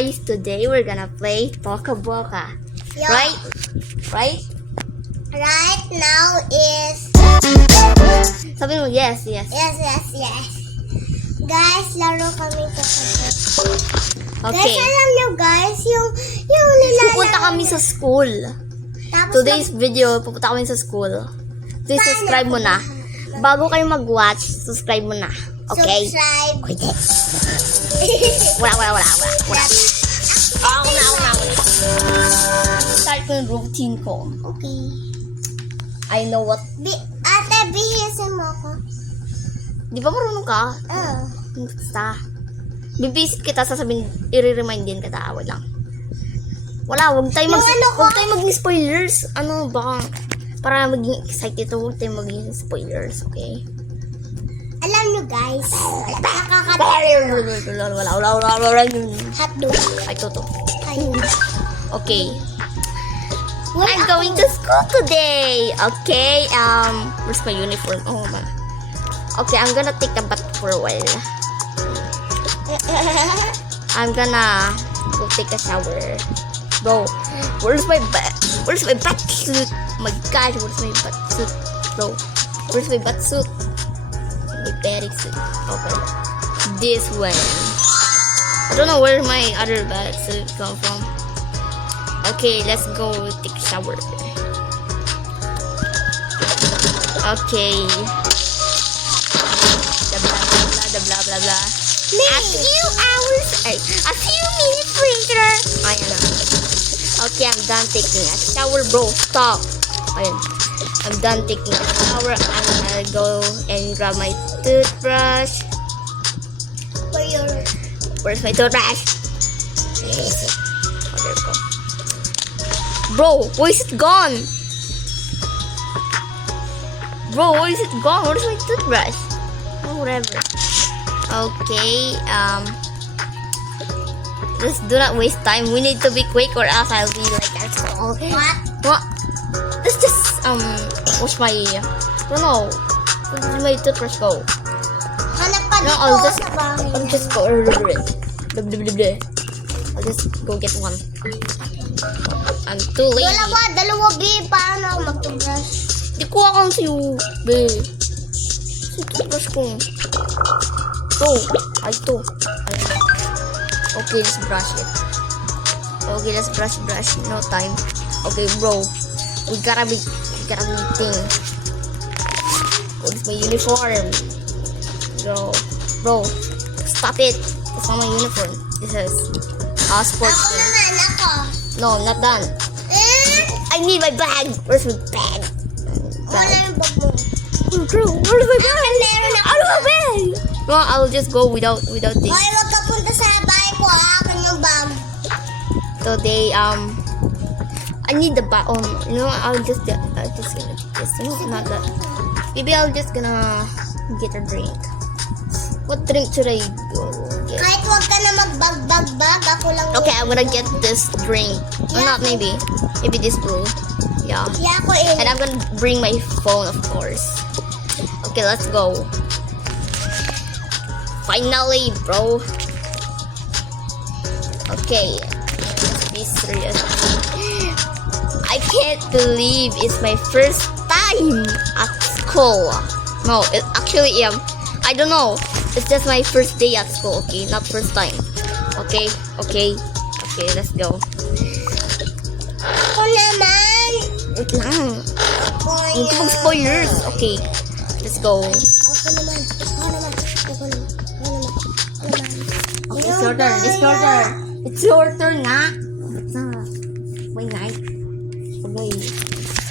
guys, today we're gonna play Boca Boca. Yeah. Right? Right? Right now is... Sabi mo, yes. Yes. Guys, laro kami to. Okay. Guys, alam nyo guys, yung nilalaro. Pupunta kami sa school. Tapos Today's video, pupunta kami sa school. Please subscribe mo na. Bago kayo mag-watch, subscribe mo na. Okay? Subscribe. Wala. Ako na. Start ko yung routine ko. Okay. I know what... Ate, bihisin mo ako. Di ba marunong ka? Basta. Bibisit kita, sasabihin, i-remind din kita. Wait lang. Wala, huwag tayo maging spoilers. Ano, baka, para maging excited, huwag tayo maging spoilers, okay? Alam nyo guys, Wala. hotdog. Ay, toto. Ayun. Okay. I'm going to school today. Okay, where's my uniform? Oh, man. Okay, I'm gonna take a bath for a while. I'm gonna go take a shower. Bro, where's my bath suit? Oh my gosh, where's my bath suit? Bro, where's my bath suit? My bathing suit. Okay. This one. I don't know where my other bath suit come from. Okay, let's go take a shower. Okay. Blah blah. A few minutes later. Ayan na. Okay, I'm done taking a shower, bro. Stop. Ayan. I'm done taking a shower. I'm gonna go and grab my toothbrush. Where's my toothbrush? Oh, there we go. Bro, where is it gone? Where's my toothbrush? Oh, whatever. Okay, let's do not waste time. We need to be quick or else I'll be like, what? Let's just, wash my, I don't know, where did my toothbrush go? Hanap pa No, dito I'll sa just go, I'll just go get one. I'm too lazy. Dalawa, B. Paano ako mag-toothbrush? Di ko akong sa'yo, be. Sa toothbrush ko. Ito. Okay, let's brush it. Okay, let's brush. No time. Okay, bro. We gotta be thing. Oh, it's my uniform. Bro. Stop it. It's not my uniform. This is sport Ako thing. naman, ako. No, not done. I need my bag. Where's my bag? Wala yung bag mo. Bro, where's my bag? Meron ako. Ano ba? No, I'll just go without this. Hoy, wag ka punta sa bahay ko, akin yung bag. Today, I need the bag. Oh, you know, I'll just gonna this. You know, not that. Maybe I'll just gonna get a drink. What drink should I go get? Kahit wag ka na magbag, ako lang. Okay, I'm gonna get this drink. Or not, maybe this blue. Yeah. Yeah, ako in. And I'm gonna bring my phone, of course. Okay, let's go. Finally, bro. Okay, let's be serious. I can't believe it's my first time at school. No, actually, I don't know. It's just my first day at school, okay? Not first time. Okay, let's go. Ako naman. Wait lang. Ako Huwag ka mag-spoilers. Okay, let's go. Ako naman. Okay, it's your turn. It's your turn nga. Wait nga.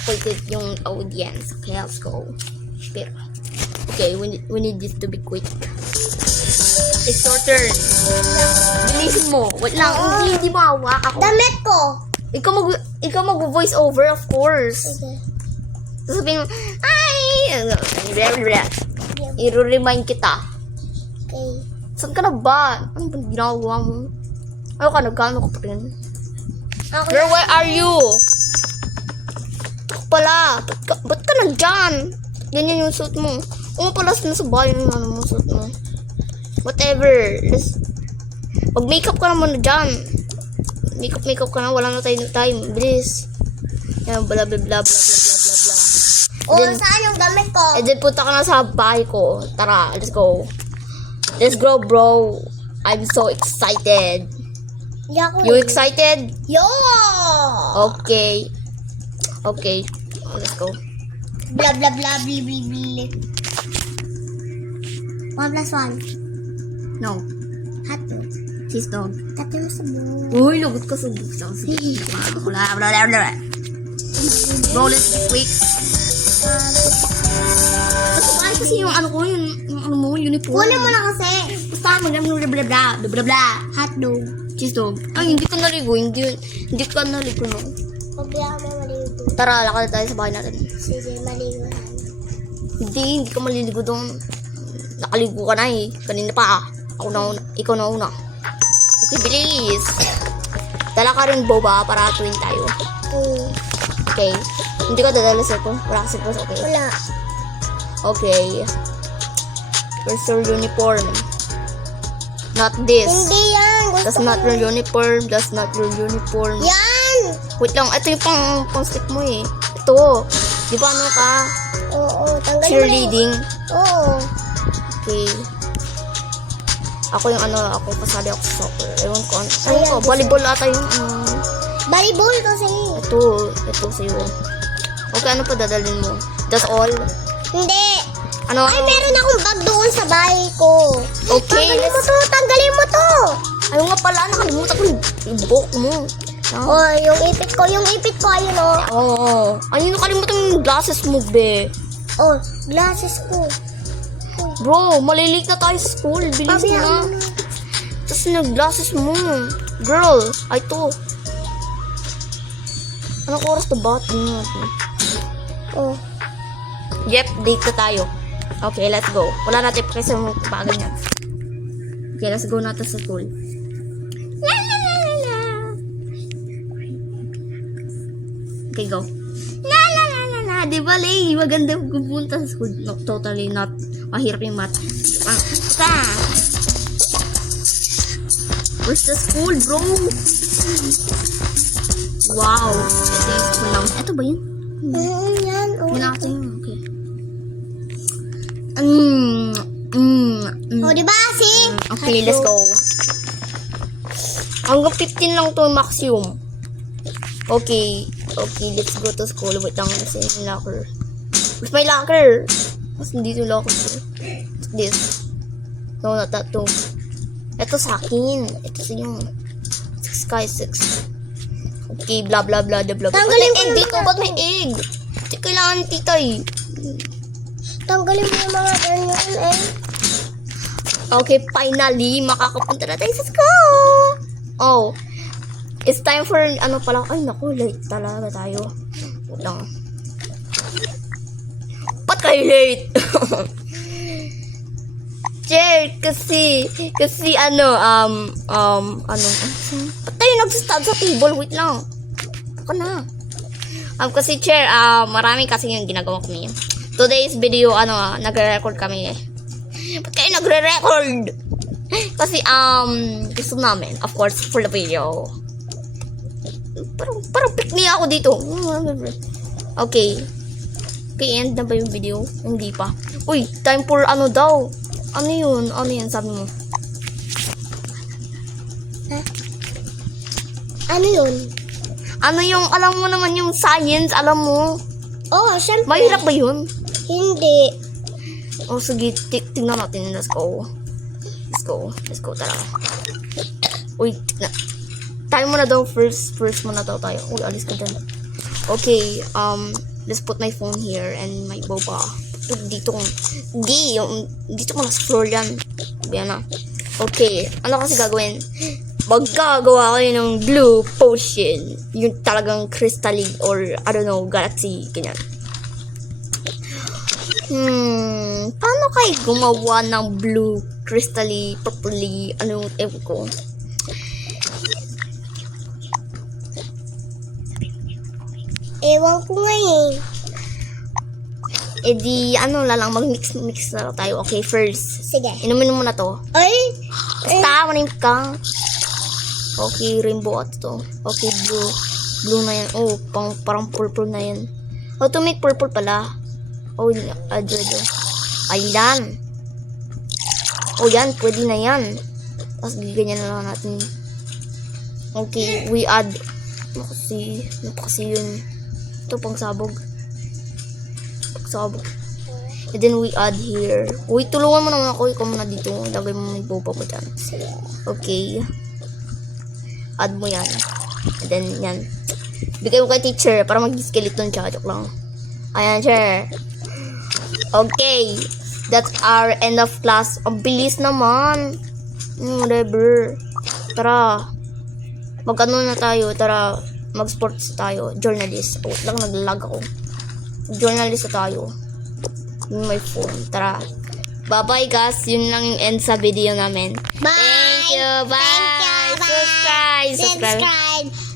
Spoiled yung audience. Okay, let's go. Pero, okay, we need this to be quick. It's your turn. Bilisin mo. Wait lang. Hindi mawak ako. Damit ko. Ikaw mag-voice over, of course. Okay. Sasabihin mo, i-remind kita. Okay. Saan ka na ba? Ano ba ginagawa mo? Ano ka, nagkano ka pa rin? Girl, where are you? Ako pala. Ba't ka nandyan? Ganyan yung suit mo. Oo pala, nasa bahay na yung suit mo. Whatever. Mag-makeup ka naman na dyan. Makeup ka na. Wala na tayo time. Bilis. Yan, bla bla bla bla bla bla bla bla. Oh, Then- saan yung damit ko? And then punta ka na sa bahay ko. Tara, let's go. Let's go, bro. I'm so excited. Hindi ako. You excited? Yo! Okay. Okay. Let's go. Blah, blah, blah, blah, blah, blah. 1 plus 1. No. Hotdog. Cheese dog. Tatlo mo sa buo. Uy, lagot ka sa buksa. Sige. Bla, bla, bla, bla. Bro, let's be quick. Kasi bakit kasi yung ano ko, yung ano mo, uniform. Kunin mo na kasi. Basta mag-bla, bla, bla, bla, bla, bla. Hotdog. Cheese dog. Ay, hindi ka naligo. Hindi ka naligo, no. Pagbiya ka na maligo. Tara, lakad tayo sa bahay natin. Sige, maligo na. Hindi ka maliligo doon. Nakaligo ka na eh. Kanina pa. Ako na una. Ikaw na una. Okay, bilis. Dala ka rin boba para twin tayo. Okay. Hindi ka dadala sa ito. Wala kasi po. Okay. Wala. Okay. Where's your uniform? Not this. Hindi yan. Gusto That's not your uniform. That's not your uniform. Yan! Wait lang. Ito yung pang stick mo eh. Ito. Di ba ano ka? Oo, tanggalin mo na yung... Cheerleading. Oo. Okay. Ako yung ako kasali ako sa soccer. Ewan ko, volleyball ata yung, Volleyball kasi. ito sa'yo. Okay, ano pa dadalhin mo? That's all? Hindi. Ano? Ay, meron akong bag doon sa bahay ko. Okay, Tanggalin mo to, tanggalin mo to. Ayaw nga pala, nakalimutan ko yung book mo. Oh, yung ipit ko, ayun oh. Oo. Ayun, nakalimutan yung glasses mo, be. Oh, glasses ko. Bro, malilate na tayo sa school. Bilis mo Pabayaan na. mo na. Tapos nag-glasses mo. Girl, ay to. Anong oras na ba? Tingnan natin. Oh. Yep, date na tayo. Okay, let's go. Wala natin pa kasi mga bagay niyan. Okay, let's go natin sa school. La la la la la. Okay, go. La la la la la. Di ba, Lay? Maganda pupunta sa school. No, totally not. Mahirap yung math. Basta. Where's the school, bro? Wow. Ito yung school lang. Ito ba yun? Yan. Oh. Yan natin yun. Okay. Oh, di ba? See? Okay, let's go. Hanggang 15 lang to maximum. Okay. Okay, let's go to school. Wait lang, nasa yung locker. Where's my locker? Mas dito yung locker ko. What's this? No, not that too. Ito sa akin. Ito sa inyo. 6 sky 6. Okay, blah blah blah blah blah. Tanggalin ko egg yung dito. mga Ba't may egg? Hindi kailangan ni tita eh. Tanggalin mo yung mga ganyan eh. Okay, finally, makakapunta na tayo sa school. Oh, it's time for, ano pala, ay naku, late talaga tayo. Wait lang. Ba't kayo late? Chair, kasi ba't tayo nagsistand sa table? Wait lang. Ako na. Kasi chair, marami kasi yung ginagawa ko ngayon. Today's video, nagre-record kami eh. Ba't kayo nagre-record? Kasi, gusto namin, of course, for the video. Parang pick me ako dito. Okay. Okay, end na ba yung video? Hindi pa. Uy, time for daw. Ano yun? Ano yan, sabi mo? Ano yun? Ano yung, alam mo naman yung science, alam mo? Oh, syempre. Mahirap ba yun? Hindi. Oh, sige, tingnan natin. Let's go. Let's go. Let's go, tara. Uy, tignan. Tayo muna daw, first muna daw tayo. Uy, alis ka dyan. Okay, let's put my phone here and my boba. Dito ko na sa floor yan. Yan na. Okay, ano kasi gagawin? Magkagawa kayo ng blue potion. Yung talagang crystalline or, I don't know, galaxy, ganyan. Paano kayo gumawa ng blue, crystally, purpley, ewan ko. Ewan ko nga eh. Eh di, lalang, mag-mix na lang tayo. Okay, first. Sige. Inumin mo na to. Ay! Basta, manimik ka. Okay, rainbow at to. Okay, blue. Blue na yan. Oh, parang purple na yan. How to make purple pala? Oh, red. Ayan. Oh, yan. Pwede na yan. Tapos, giganyan na lang natin. Okay, we add. Ano kasi yun. Ito, pang sabog. And then we add here. Uy, tulungan mo naman ako. Ikaw muna dito. Lagay mo yung boba mo dyan. Okay. Add mo yan. And then, yan. Bigay mo kay teacher para mag-skeleton siya. Joke lang. Ayan, sir. Okay. That's our end of class. Ang bilis naman. Whatever. Tara. Mag-ano na tayo. Tara. Mag-sports tayo. Journalist. Oh, lang nag-lag ako. Journalist na tayo. Yung my phone. Tara. Bye-bye, guys. Yun lang yung end sa video namin. Bye! Thank you. Bye! Thank you. Bye! Subscribe. Subscribe!